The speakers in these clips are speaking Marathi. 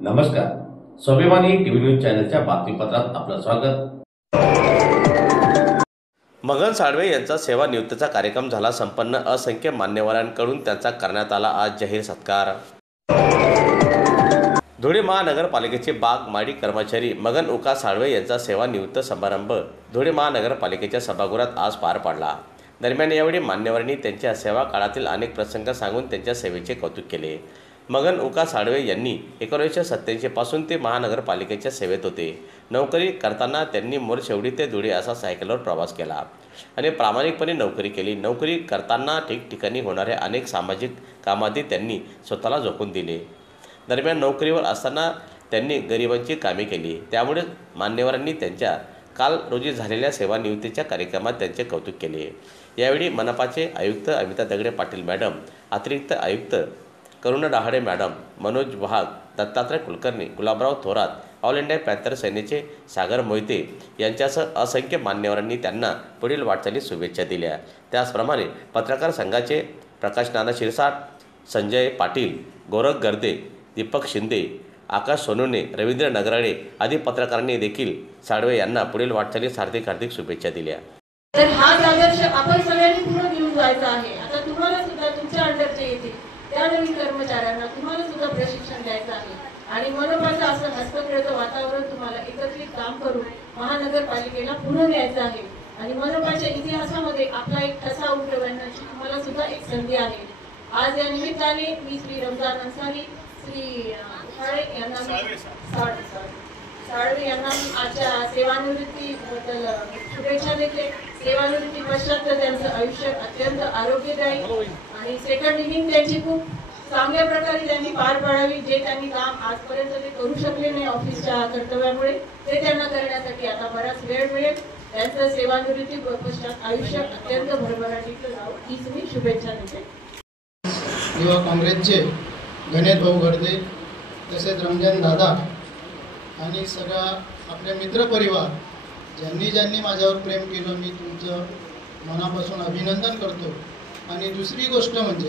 नमस्कार. स्वाभिमानी टीव्ही न्यूज चॅनलच्या बातमीपत्रात आपलं स्वागत. मगन साळवे यांचा सेवानिवृत्तीचा कार्यक्रम झाला संपन्न. असंख्य मान्यवरांकडून त्यांचा करण्यात आला आज जाहीर सत्कार. धुळे महानगरपालिकेचे बाग माडी कर्मचारी मगन उका साळवे यांचा सेवानिवृत्त समारंभ धुळे महानगरपालिकेच्या सभागृहात आज पार पडला. दरम्यान यावेळी मान्यवरांनी त्यांच्या सेवा काळातील अनेक प्रसंग सांगून त्यांच्या सेवेचे कौतुक केले. मगन उका साळवे यांनी 1987 पासून ते महानगरपालिकेच्या सेवेत होते. नोकरी करताना त्यांनी मोरशेवडी ते धुळे असा सायकलवर प्रवास केला आणि प्रामाणिकपणे नोकरी केली. नोकरी करताना ठिकठिकाणी होणाऱ्या अनेक सामाजिक कामांनी त्यांनी स्वतःला झोकून दिले. दरम्यान नोकरीवर असताना त्यांनी गरिबांची कामे केली. त्यामुळे मान्यवरांनी त्यांच्या काल रोजी झालेल्या सेवानिवृत्तीच्या कार्यक्रमात त्यांचे कौतुक केले. यावेळी मनपाचे आयुक्त अमिता दगडे पाटील मॅडम, अतिरिक्त आयुक्त Karuna Dahale madam, Manoj Wagh, Dattatray Kulkarni, Gulabrao Thorat, all India panther सेनेचे सागर मोहिते यांच्यासह असंख्य मान्यवरांनी त्यांना पुढील वाटचालीत शुभेच्छा दिल्या. त्याचप्रमाणे पत्रकार संघाचे प्रकाश नाना शिरसाट, संजय पाटील, गोरख गर्दे, दीपक शिंदे, आकाश सोनवणे, रवींद्र नगराळे आदी पत्रकारांनी देखील साळवे यांना पुढील वाटचालीस हार्दिक शुभेच्छा दिल्या. तर हाच आदर्श आपण सगळ्यांनी पुढे घेऊन जायचा आहे. आता तुम्हाला सुद्धा तुमच्या अंडरचे येते त्या नवीन कर्मचाऱ्यांना तुम्हाला सुद्धा प्रशिक्षण द्यायचं आहे आणि मनपाचं असं हस्तप्रेरित वातावरण तुम्हाला एकत्रित काम करून महानगरपालिकेला पुढे न्यायचं आहे आणि मनपाच्या इतिहासामध्ये आपला एक ठसा उमटवण्याची तुम्हाला सुद्धा एक संधी आहे. आज या निमित्ताने मी श्री रमजान अन्सारी, श्री साळवे यांना आजच्या सेवानिवृत्तीबद्दल शुभेच्छा देते. सेवानिवृत्ती पश्चात त्यांचं आयुष्य अत्यंत आरोग्यदायी आणि सेकंड इनिंग त्यांची खूप चांगल्या प्रकारे त्यांनी पार पाडावी. जे त्यांनी काम आजपर्यंत ते करू शकले नाही ऑफिसच्या कर्तव्यामुळे, ते त्यांना करण्यासाठी आता बराच वेळ मिळेल. त्यांचं सेवानिवृत्ती पश्चात आयुष्य अत्यंत भरभराटीचं जावं हीच मी शुभेच्छा देते. युवा काँग्रेसचे गणेश भाऊ गर्दे, तसेच रमजान दादा आणि सगळा आपले मित्रपरिवार ज्यांनी माझ्यावर प्रेम केलं, मी तुमचं मनापासून अभिनंदन करतो. आणि दुसरी गोष्ट म्हणजे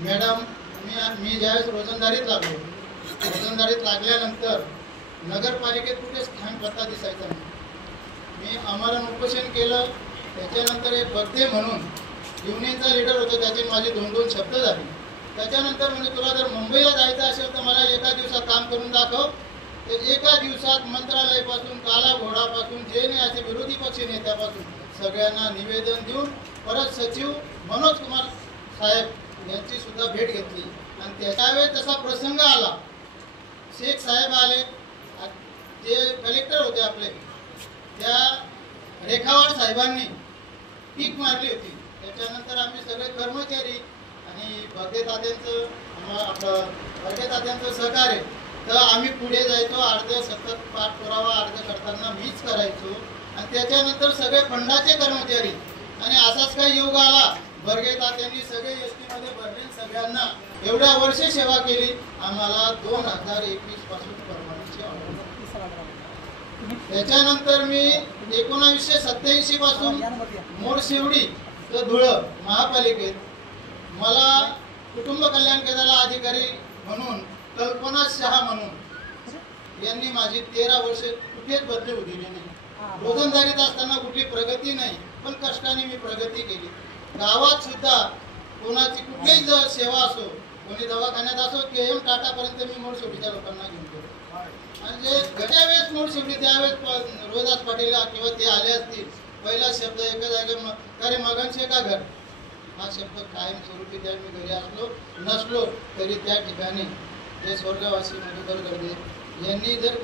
मॅडम, मी ज्यावेळेस रोजंदारीत लागल्यानंतर नगरपालिकेत कुठेच स्थान पत्ता दिसायचा नाही. मी आमरण उपोषण केलं. त्याच्यानंतर एक बर्थडे म्हणून युनियनचा लीडर होतो, त्याचे माझे 2-2 शब्द झाले. त्याच्यानंतर म्हणजे तुला जर मुंबईला जायचं असेल तर मला एका दिवसात काम करून दाखव. तर एका दिवसात मंत्रालयापासून, काला घोडापासून, जे नाही असे विरोधी पक्ष नेत्यापासून सगळ्यांना निवेदन देऊन परत सचिव मनोज कुमार साहेब यांची सुद्धा भेट घेतली. आणि त्यावेळेस तसा प्रसंग आला, शेख साहेब आले, जे कलेक्टर होते आपले, त्या रेखावाड साहेबांनी पीक मारली होती. त्याच्यानंतर आम्ही सगळे कर्मचारी आणि भगते तात्यांचं सहकार्य, तर आम्ही पुढे जायचो. अर्ध सतत पाठपुरावा अर्ज करताना मीच करायचो. आणि त्याच्यानंतर सगळे फंडाचे कर्मचारी आणि असाच काही योग आला. बर्गे तात्यांनी सगळे एसटी मध्ये भरले, सगळ्यांना एवढ्या वर्षे सेवा केली. आम्हाला 2021 पासून परमनंटची ऑर्डर. त्याच्यानंतर मी 1987 पासून मोरशेवडी तर धुळं महापालिकेत मला कुटुंब कल्याण केंद्राला अधिकारी म्हणून कल्पना शहा म्हणून यांनी माझी 13 वर्षे कुठेच बदली दिली नाही. रोजंदारीत असताना कुठली प्रगती नाही, पण कष्टाने मी प्रगती केली. गावात सुद्धा कोणाची कुठलीही सेवा असो, कोणी दवाखान्यात असो, KM टाटापर्यंत मी मोरशेवडीच्या लोकांना घेऊन गेलो. आणि जे गट्या वेळेस मोरशेवडी त्यावेळेस रोहिदास पाटील किंवा ते आले असतील, पहिला शब्द एका जागे अरे मगनशे का घर, हा शब्द कायमस्वरूपी त्या मी घरी असलो नसलो तरी त्या ठिकाणी ते स्वर्गवासी मधुकर गर्दे यांनी जर